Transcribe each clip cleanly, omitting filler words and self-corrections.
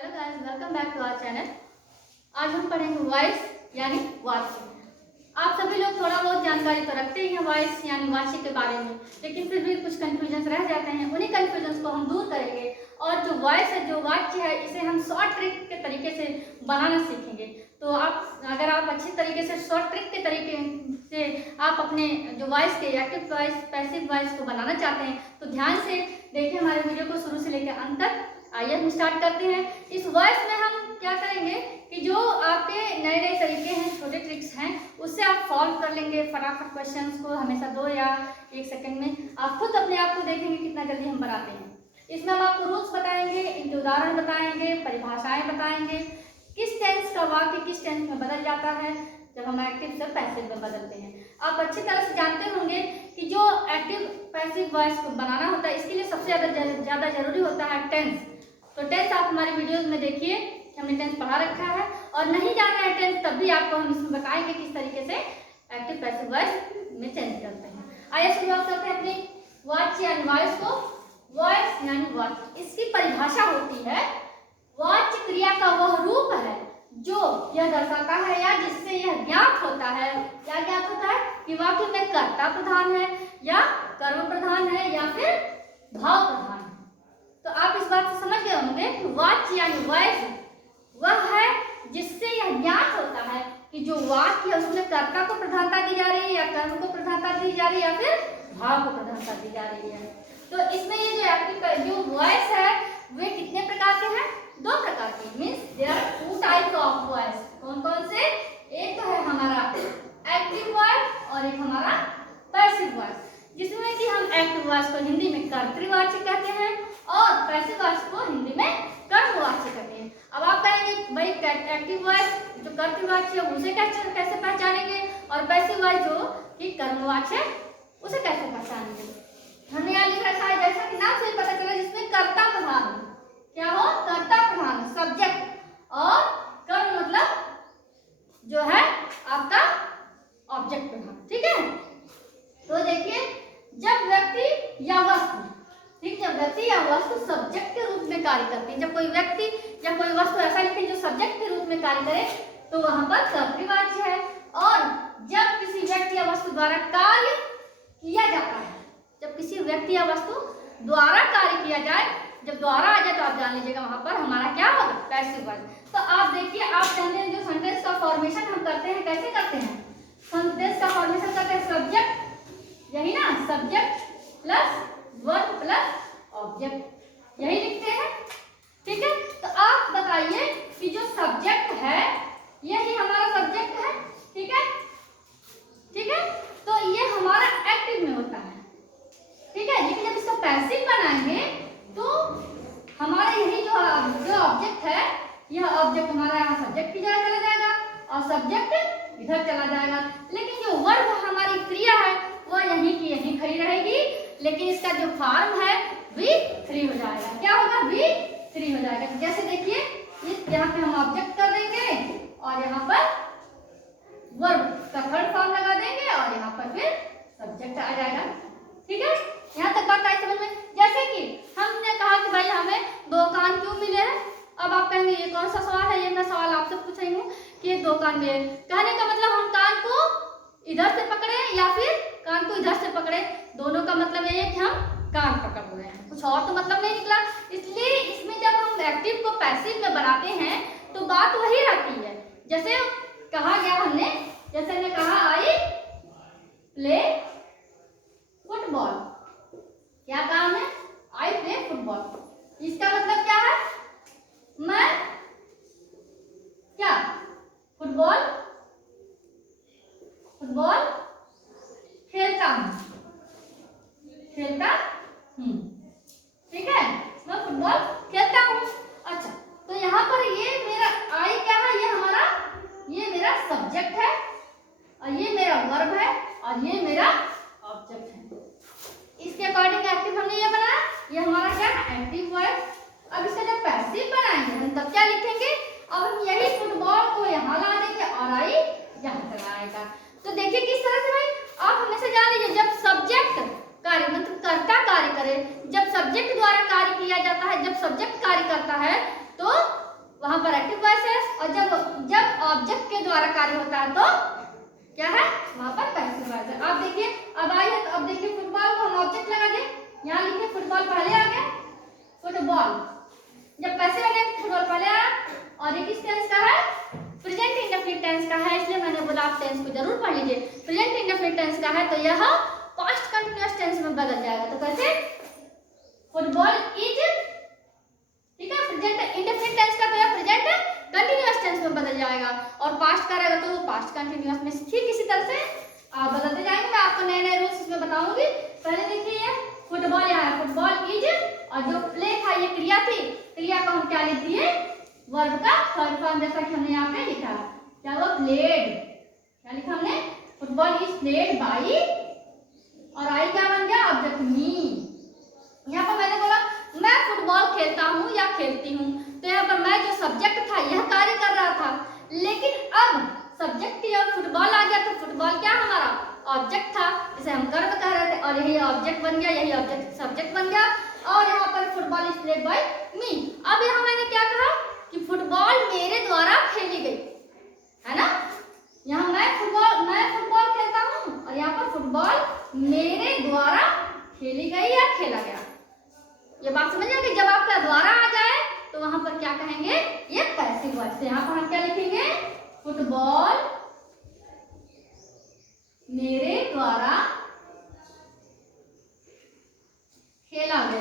Hello guys, welcome back to our channel. आज हम पढ़ेंगे वॉइस यानी वाच्य। आप सभी लोग थोड़ा बहुत जानकारी तो रखते ही हैं वॉइस यानी वाच्य के बारे में, लेकिन फिर भी कुछ कंफ्यूजन रह जाते हैं। उन्हीं कंफ्यूजन को हम दूर करेंगे और जो वॉइस है, जो वाच्य है, इसे हम शॉर्ट ट्रिक के तरीके से बनाना सीखेंगे। तो अगर आप अच्छी तरीके से शॉर्ट ट्रिक के तरीके से आप अपने जो वॉइस के एक्टिव वॉइस, पैसिव वॉइस को बनाना चाहते हैं तो ध्यान से देखिए हमारे वीडियो को शुरू से लेकर अंत तक। आइए हम स्टार्ट करते हैं। इस वॉइस में हम क्या करेंगे कि जो आपके नए नए तरीके हैं, छोटे ट्रिक्स हैं, उससे आप सॉल्व कर लेंगे फटाफट क्वेश्चंस को, हमेशा 2 या 1 सेकंड में। आप खुद अपने आप को देखेंगे कितना जल्दी हम बनाते हैं। इसमें हम आपको रूल्स बताएंगे, इनके उदाहरण बताएंगे, परिभाषाएं बताएंगे, किस टेंस का वाक्य किस टेंस में बदल जाता है जब हम एक्टिव से पैसिव में बदलते हैं। आप अच्छी तरह से जानते होंगे कि जो एक्टिव पैसिव वॉइस को बनाना होता है, इसके लिए सबसे ज़्यादा जरूरी होता है टेंस। तो टेंस आप हमारी वीडियोस में देखिए, हमने टेंस पढ़ा रखा है। और नहीं जाना है टेंस, तब भी आपको हम इसमें बताएंगे किस तरीके से एक्टिव पैसिव वॉइस में चेंज करते हैं। आइए शुरुआत करते हैं अपनी वाच्य यानी वॉइस को। वॉइस यानी वाच्य, इसकी परिभाषा होती है वाच्य क्रिया का वह रूप है जो यह दर्शाता है या जिससे यह ज्ञात होता है। क्या ज्ञात होता है कि वाक्य में कर्ता प्रधान है या कर्म प्रधान है या फिर भाव प्रधान है। तो आप इस बात से समझ गए होंगे कि वाच्य यानी वॉइस वह है जिससे यह ज्ञात होता है कि जो वाक्य है उसमें कर्ता को प्रधानता दी जा रही है या कर्म को प्रधानता दी जा रही है या फिर भाव को प्रधानता दी जा रही है। तो इसमें ये जो एक्टिव जो वॉइस है वे कितने प्रकार के हैं? 2 प्रकार के। Means there are 2 types of voice. कौन कौन से? एक तो है हमारा एक्टिव वॉइस और एक हमारा पैसिव वॉइस, जिसमें कि हम एक्टिव वॉइस को हिंदी में कर्तृवाच्य कहते हैं और पैसिव वॉइस को हिंदी में कर्मवाच्य कहते हैं। अब आप कहेंगे भाई एक्टिव वॉइस जो कर्तृवाच्य है उसे कैसे पहचानेंगे और पैसिव वॉइस जो कि कर्मवाच्य है उसे कैसे पहचानेंगे? हमने यहाँ लिख रखा है, जैसा कि नाम से ही पता चला, जिसमें कर्ता प्रधान हो। क्या हो? कर्ता प्रधान, सब्जेक्ट, और कर्म मतलब जो है आपका ऑब्जेक्ट प्रधान। ठीक है। तो देखिए, जब व्यक्ति या वस्तु, ठीक, जब व्यक्ति या वस्तु सब्जेक्ट के रूप में कार्य करती है, जब कोई व्यक्ति या कोई वस्तु ऐसा लिखे जो सब्जेक्ट के रूप में कार्य करे तो वहां पर कर्तृवाच्य है। और जब किसी व्यक्ति या वस्तु द्वारा कार्य किया जाता है, जब किसी व्यक्ति या वस्तु द्वारा कार्य किया जाए, जब द्वारा आ जाए तो आप जान लीजिएगा वहां पर हमारा क्या होगा? Passive voice. तो आप देखिए, आप जानते हैं जो सेंटेंस का फॉर्मेशन हम करते हैं, कैसे करते हैं? सेंटेंस का फॉर्मेशन करते हैं सब्जेक्ट, यही ना, subject plus verb plus object, यही लिखते हैं। ठीक है। तो आप बताइए कि जो सब्जेक्ट है यही हमारा सब्जेक्ट है। ठीक है, ठीक है। तो ये हमारा एक्टिव में होता है। ठीक है। लेकिन जब इसको पैसिव बनाएंगे तो हमारा यही जो ऑब्जेक्ट है, यह ऑब्जेक्ट हमारा यहाँ सब्जेक्ट की जगह चला जाएगा और सब्जेक्ट इधर चला जाएगा। लेकिन जो वर्ब हमारी क्रिया है वह यहीं की यहीं खड़ी रहेगी, लेकिन इसका जो फॉर्म है V3 हो जाएगा। क्या होगा? V3 हो जाएगा। जैसे देखिए, इस यहाँ पे हम ऑब्जेक्ट कर देंगे और यहाँ पर वर्ब का थर्ड फॉर्म लगा देंगे और यहाँ पर फिर सब्जेक्ट आ जाएगा। ठीक है। यहाँ तक बात आई समझ में? जैसे कि हमने कहा कि भाई हमें 2 कान क्यों मिले हैं। अब आप कहेंगे ये कौन सा सवाल है? ये मैं सवाल आपसे पूछ रही हूँ कि 2 कान मिले। कहने का मतलब हम कान को इधर से पकड़े या फिर कान को इधर से पकड़े, दोनों का मतलब ये है कि हम कान पकड़ रहे हैं, कुछ और तो मतलब नहीं निकला। इसलिए इसमें जब हम एक्टिव को पैसिव में बनाते हैं तो बात वही रहती है। जैसे कहा गया हमने, जैसे हमने कहा आई प्ले फुटबॉल। क्या काम है? I play football. इसका मतलब क्या है? मैं क्या फुटबॉल खेलता हूँ, ठीक है, मैं फुटबॉल खेलता हूँ। अच्छा, तो यहाँ पर ये मेरा आई क्या है? ये मेरा सब्जेक्ट है और ये मेरा वर्ब है और ये मेरा ऑब्जेक्ट है। इसके अकॉर्डिंग एक्टिव हमने ये बनाया, ये हमारा क्या है? Active voice. अब इसका जब ऑब्जेक्ट के द्वारा कार्य होता है तो क्या है, वहां पर पैसिव वॉइस है। आप देखिए, अब आइए तो अब देखिए फुटबॉल को हम ऑब्जेक्ट लगा दें, यहाँ लिखिए फुटबॉल पहले आ गया, फुटबॉल जब पैसिव आ गया फुटबॉल पहले आया, और ये किस टेंस का है, प्रेजेंट इंडेफिनिट टेंस का है, इसलिए मैंने बोला आप टेंस को जरूर पढ़ लीजिए। प्रेजेंट इंडेफिनिट टेंस का है तो यह पास्ट कंटीन्यूअस टेंस में बदल जाएगा। तो कैसे, फुटबॉल इज, ठीक है, प्रेजेंट इंडेफिनिट टेंस का तो यह प्रेजेंट कंटीन्यूअस टेंस में बदल जाएगा, और पास्ट का रहेगा तो वो पास्ट कंटीन्यूअस में। ठीक इसी तरह से आप बदलते जाएंगे, मैं आपको नए नए रूल्स इसमें बताऊंगी। पहले देखिए ये फुटबॉल, यहाँ है फुटबॉल इज, और जो प्ले था ये क्रिया थी, क्रिया को हम क्या लिख दिए, वर्ब का थर्ड फॉर्म, जैसा कि हमने यहाँ पे लिखा, क्या वो प्लेड, क्या लिखा हमने, फुटबॉल इज प्लेड बाई, और आई क्या बन गया, ऑब्जेक्ट मी। यहाँ पर मैंने बोला मैं फुटबॉल खेलता हूँ या खेलती हूँ, तो यहाँ पर मैं जो सब्जेक्ट था यह कार्य कर रहा था, लेकिन अब सब्जेक्ट की जब फुटबॉल आ गया तो फुटबॉल क्या हमारा ऑब्जेक्ट था, इसे हम कर्म कह रहे थे, और यही ऑब्जेक्ट बन गया, यही ऑब्जेक्ट सब्जेक्ट बन गया, और यहाँ पर फुटबॉल इज प्लेड बाय मी। अब यहाँ मैंने क्या कहा कि फुटबॉल मेरे द्वारा खेली गई, है ना, यहाँ मैं फुटबॉल खेलता हूँ, और यहाँ पर फुटबॉल मेरे द्वारा खेली गई या खेला गया। ये बात समझिए कि जब आपका द्वारा आ जाए तो वहां पर क्या कहेंगे, ये पैसिव वॉइस। यहाँ पर हम क्या लिखेंगे, फुटबॉल मेरे द्वारा खेला गया।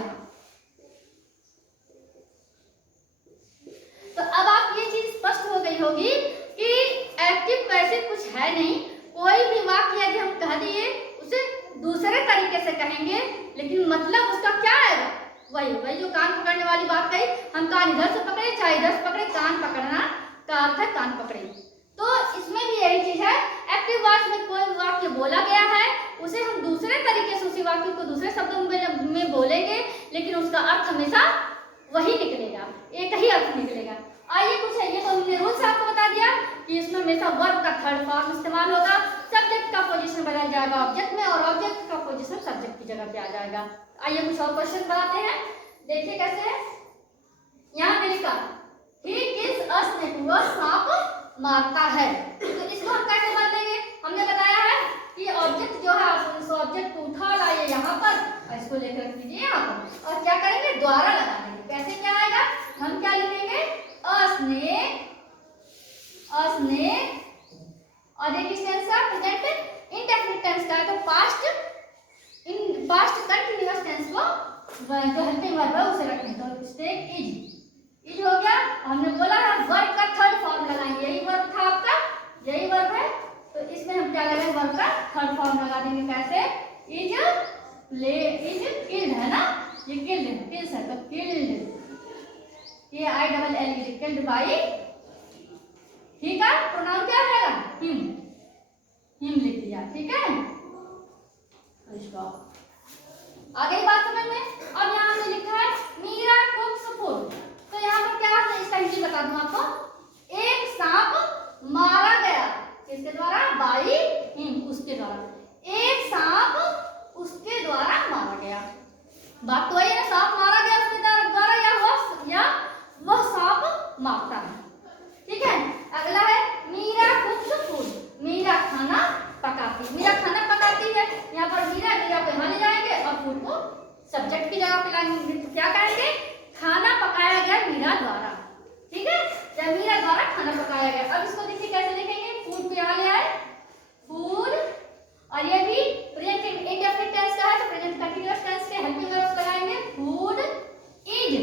तो अब आप ये चीज स्पष्ट हो गई होगी कि एक्टिव पैसिव कुछ है नहीं, कोई भी वाक्य यदि हम कह दिए उसे दूसरे तरीके से कहेंगे, लेकिन मतलब उसका क्या आएगा, वही जो कान पकड़ने वाली बात कही, हम कान इधर से पकड़े चाहे इधर से पकड़े, कान पकड़ना का अर्थ है कान पकड़े। तो इसमें भी यही चीज है, एक्टिव वॉइस में कोई वाक्य बोला गया है उसे हम दूसरे तरीके से उसी वाक्य को दूसरे शब्दों में बोलेंगे, लेकिन उसका अर्थ हमेशा वही निकलेगा, एक ही अर्थ निकलेगा। आइए कुछ है, ये तो हमने रूल से आपको बता दिया कि इसमें हमेशा वर्ब का थर्ड फॉर्म इस्तेमाल होगा, सब्जेक्ट का पोजीशन बदल जाएगा ऑब्जेक्ट में, और ऑब्जेक्ट का पोजीशन सब्जेक्ट की जगह पे आ जाएगा। आइए कुछ और क्वेश्चन बनाते हैं, देखिए कैसे है। यहाँ पे लिखा ही किस अस ने वह सांप मारता है, तो इसको हम कैसे बदलेंगे, हमने बताया है कि ऑब्जेक्ट जो है आप उस ऑब्जेक्ट को उठा लाइए यहाँ पर, और इसको लेकर रख दीजिए यहाँ पर, और क्या करेंगे, द्वारा लगा देंगे। कैसे क्या आएगा, हम क्या लिखेंगे, अस ने, और ये किस टेंस का, प्रेजेंट इंडेफिनिट टेंस का है, तो पास्ट कंटीन्यूअस टेंस को जो हेल्पिंग वर्ब है उसे रखें, तो स्टेक इज हो गया। हमने बोला है वर्ब का थर्ड फॉर्म लगाएंगे, यही वर्ब था आपका, यही वर्ब है, तो इसमें हम क्या लगाएंगे, वर्ब का थर्ड फॉर्म लगा देंगे। कैसे, इज किल्ड है ना, ये किल्ड है, किल्स है, तो किल्ड, ये I double L E, killed by, ठीक है, प्रोनाउन क्या रहेगा, हिम लिख दिया, ठीक है। आ गई बात समझ में। अब यहाँ पे लिखा है मीरा कुक्स फूड, तो यहाँ पर क्या है, इसका हिंदी बता दूं आपको, एक सांप मारा गया, किसके द्वारा, बाई हिम, उसके द्वारा, एक सांप उसके द्वारा मारा गया। बात तो वही है ना, सांप मारा गया उसके द्वारा, या वह सांप मारता है, ठीक है। अगला है मीरा कुक्स फूड, मीरा खाना पकाती, मीरा खाना पकाती है, यहाँ पर मीरा को यहाँ ले जाएंगे और फूड को सब्जेक्ट की जगह पे लाएंगे, तो क्या कहेंगे, खाना पकाया गया मीरा द्वारा, ठीक है, या मीरा द्वारा खाना पकाया गया। अब इसको देखिए कैसे लिखेंगे, फूड को यहाँ ले आए, फूड, और ये भी प्रेजेंट इंडेफिनिट टेंस का है, तो प्रेजेंट कंटीन्यूअस टेंस के हेल्पिंग वर्ब्स लगाएंगे, फूड इज,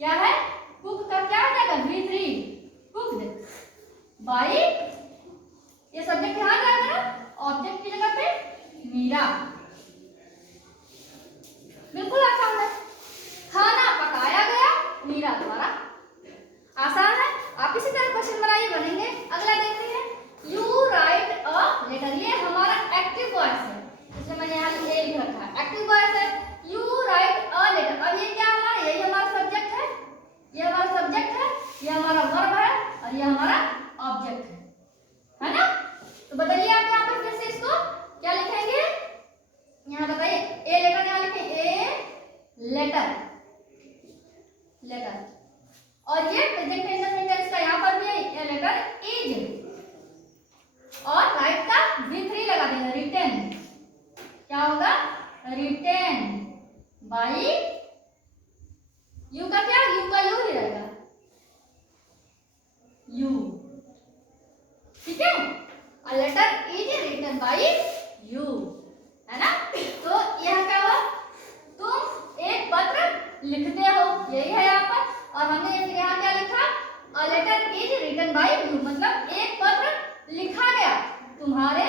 क्या है, कुक का क्या आ जाएगा, V3, कुक्ड बाई, ये सब्जेक्ट यहाँ जाएगा ना, ऑब्जेक्ट की जगह पे मीरा, बिल्कुल आसान है, खाना पकाया गया मीरा द्वारा, आसान है। आप इसी तरह क्वेश्चन बनाइए, बनेंगे। अगला देखते हैं, यू राइट अ लेटर, ये हमारा एक्टिव वॉइस है, इसलिए मैंने यहाँ ए लिख रखा है, एक्टिव वॉइस है, यू राइट अ लेटर। अब ये क्या हमारा, यही हमारा सब्जेक्ट है, ये हमारा सब्जेक्ट है, ये हमारा वर्ब है, और ये हमारा ऑब्जेक्ट है ना। तो बताइए आप यहाँ पर फिर से इसको क्या लिखेंगे, यहाँ बताइए, ए लेटर यहाँ लिखें, ए लेटर, और ये प्रेजेंट इंडेफिनिट टेंस का यहाँ पर भी है, ए लेटर लेटर इज, और राइट का V3 लगा देंगे, रिटेन। क्या होगा? रिटेन बाई, यू का क्या, यू का यू ही रहेगा, यू, ठीक है। और letter is written by you, है ना। तो यह क्या हुआ, तुम एक पत्र लिखते हो, यही है यहाँ पर। और हमने यहाँ क्या लिखा, a letter is written by you, मतलब एक पत्र लिखा गया तुम्हारे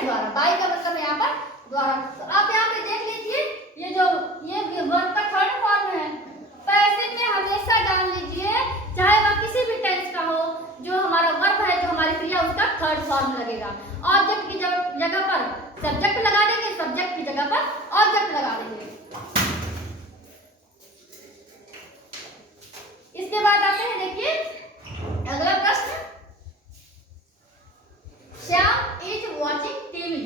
द्वारा। बाई का मतलब यहाँ पर द्वारा। तो आप यहाँ पे देख लीजिए, ये वर्ब का थर्ड फॉर्म है। पैसिव में हमेशा जान लीजिए, चाहे वह किसी भी टेंस का हो, जो हमारा वर्ब है, जो हमारी क्रिया, उसका थर्ड फॉर्म लगेगा। ऑब्जेक्ट की जगह पर सब्जेक्ट लगा देंगे, सब्जेक्ट की जगह पर ऑब्जेक्ट लगा देंगे। इसके बाद आते हैं, देखिए अगला प्रश्न, श्याम इज वॉचिंग टीवी।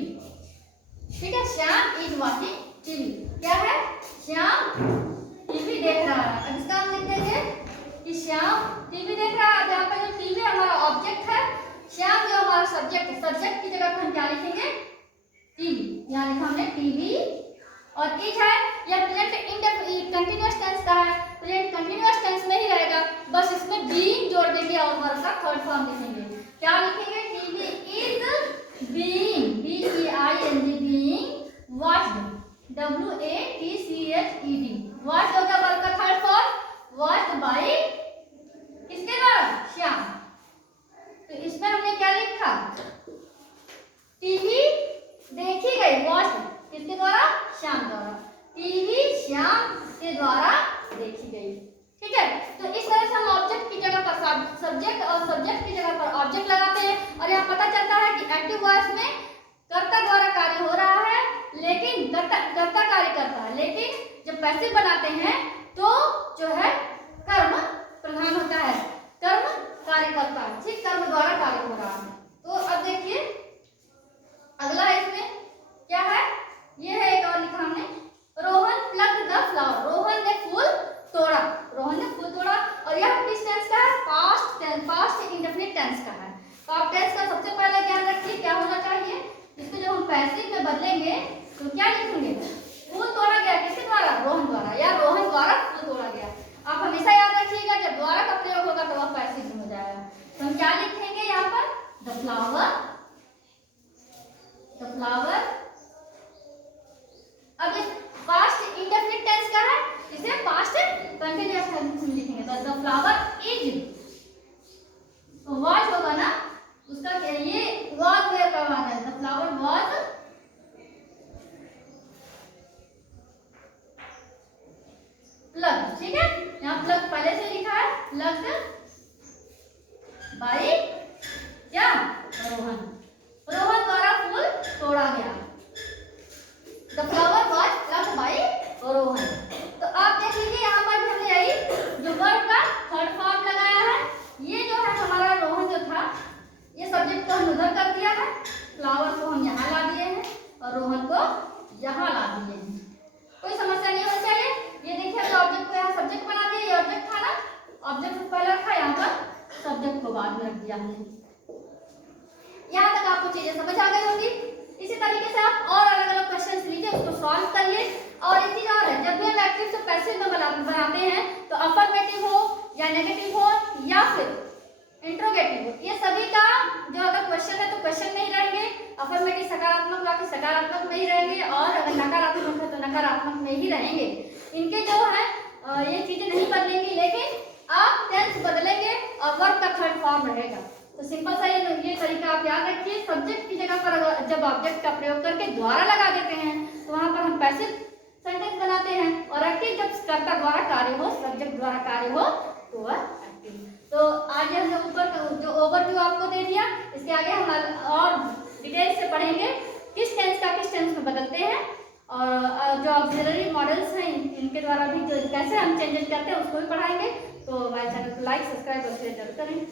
ठीक है, श्याम इज वॉचिंग टीवी, क्या है, श्याम टीवी देख रहा है। अब इसका हम लिख देंगे कि श्याम टीवी देख रहा है। यहाँ पर जो टीवी हमारा ऑब्जेक्ट है, श्याम जो हमारा सब्जेक्ट है, सब्जेक्ट की जगह पर हम क्या लिखेंगे, टीवी। यहाँ लिखा हमने टीवी। और इज है, यह प्रेजेंट कंटीन्यूअस टेंस का है, प्रेजेंट कंटीन्यूअस टेंस में ही रहेगा, बस इसमें बीइंग जोड़ देंगे और वर्ब का थर्ड फॉर्म लिखेंगे। क्या लिखेंगे, TV is being, B-E-I-N-G, being watched, W-A-T-C-H-E-D, watched होगा वर्ब का थर्ड फॉर्म, वॉच्ड बाय किसके द्वारा, श्याम। तो इसमें हमने क्या लिखा, टीवी देखी गई, वॉच्ड किसके द्वारा, श्याम द्वारा, टीवी श्याम के द्वारा देखी गई। ठीक है, तो इस तरह से हम ऑब्जेक्ट की जगह पर सब्जेक्ट और सब्जेक्ट की जगह पर ऑब्जेक्ट लगाते हैं। और यहाँ पता चलता है कि एक्टिव वॉइस में कर्ता द्वारा कार्य हो रहा है, लेकिन कर्ता कार्य करता है, लेकिन जब पैसिव बनाते हैं तो जो है कर्म प्रधान होता है, कर्म कार्य करता है, ठीक, कर्म द्वारा कार्य हो रहा है। तो अब देखिए अगला इसमें क्या है, ये है एक और लिखा हमने, Rohan plucked the flower, Rohan ने फूल तोड़ा, रोहन ने फूल तोड़ा। और यह किस टेंस का है, past tense, past indefinite tense का है। तो आप टेंस का सबसे पहले ध्यान रखिए क्या होना चाहिए, इसको जब हम पैसिव में बदलेंगे तो क्या लिखेंगे, फूल तोड़ा गया किसके द्वारा, रोहन द्वारा, या रोहन द्वारा फूल तोड़ा गया। आप हमेशा याद रखिएगा, जब द्वारा का प्रयोग होगा तो वह पैसिव में हो जाएगा। तो हम क्या लिखेंगे यहाँ पर, द फ्लावर, द फ्लावर। अब इस पास्ट इंडेफिनिट टेंस का है, इसे पास्ट कंटीन्यूअस टेंस में लिखेंगे। तो द फ्लावर इज, तो वाज होगा ना, उसका क्या, ये वाज वेयर का वाज है, द फ्लावर वाज प्लग। ठीक है, यहाँ प्लग पहले से लिखा है, प्लग बाय क्या, रोहन, रोहन द्वारा फूल तोड़ा गया, the flower was plucked by Rohan. तो आप देख लीजिए यहाँ पर हमने यही जो वर्ब का थर्ड फॉर्म लगाया है, ये जो है हमारा रोहन जो था, ये सब्जेक्ट को हम उधर कर दिया है, फ्लावर को हम यहाँ ला दिए हैं और रोहन को यहाँ ला दिए हैं। कोई समस्या नहीं होनी चाहिए। ये देखिए तो ऑब्जेक्ट को यहाँ सब्जेक्ट बना दिया, ये ऑब्जेक्ट था ना, ऑब्जेक्ट को पहले रखा, यहाँ पर सब्जेक्ट को बाद में रख दिया हमने। यहाँ तक आपको चीजें समझ आ गई होंगी। इसी तरीके से आप और अलग अलग क्वेश्चंस लीजिए, उसको सॉल्व करिए। और एक चीज और है, जब भी हम एक्टिव से पैसिव में बनाते हैं तो अफर्मेटिव हो या नेगेटिव हो या फिर इंट्रोगेटिव हो, ये सभी का जो अगर क्वेश्चन है तो क्वेश्चन में ही रहेंगे, अफर्मेटिव सकारात्मक वाक्य सकारात्मक में ही रहेंगे, और अगर नकारात्मक है तो नकारात्मक में ही रहेंगे। इनके जो है ये चीजें नहीं बदलेंगी, लेकिन आप टेंस बदलेंगे और वर्ब का थर्ड फॉर्म रहेगा। तो सिंपल सा ये तरीका आप याद रखिए। सब्जेक्ट की जगह पर जब ऑब्जेक्ट का प्रयोग करके द्वारा लगा देते हैं तो वहां पर हम पैसिव सेंटेंस बनाते हैं, और एक्टिव जब कर्ता द्वारा कार्य हो, सब्जेक्ट द्वारा कार्य हो तो वह एक्टिव। तो आज हमने ऊपर जो ओवरव्यू आपको दे दिया, इसके आगे हम और डिटेल से पढ़ेंगे किस टेंस का किस टेंस में बदलते हैं, और जो ऑक्सिलरी मॉडल्स हैं इनके द्वारा भी जो कैसे हम चेंजेस करते हैं उसको भी पढ़ाएंगे। तो हमारे चैनल को लाइक, सब्सक्राइब और शेयर जरूर करें।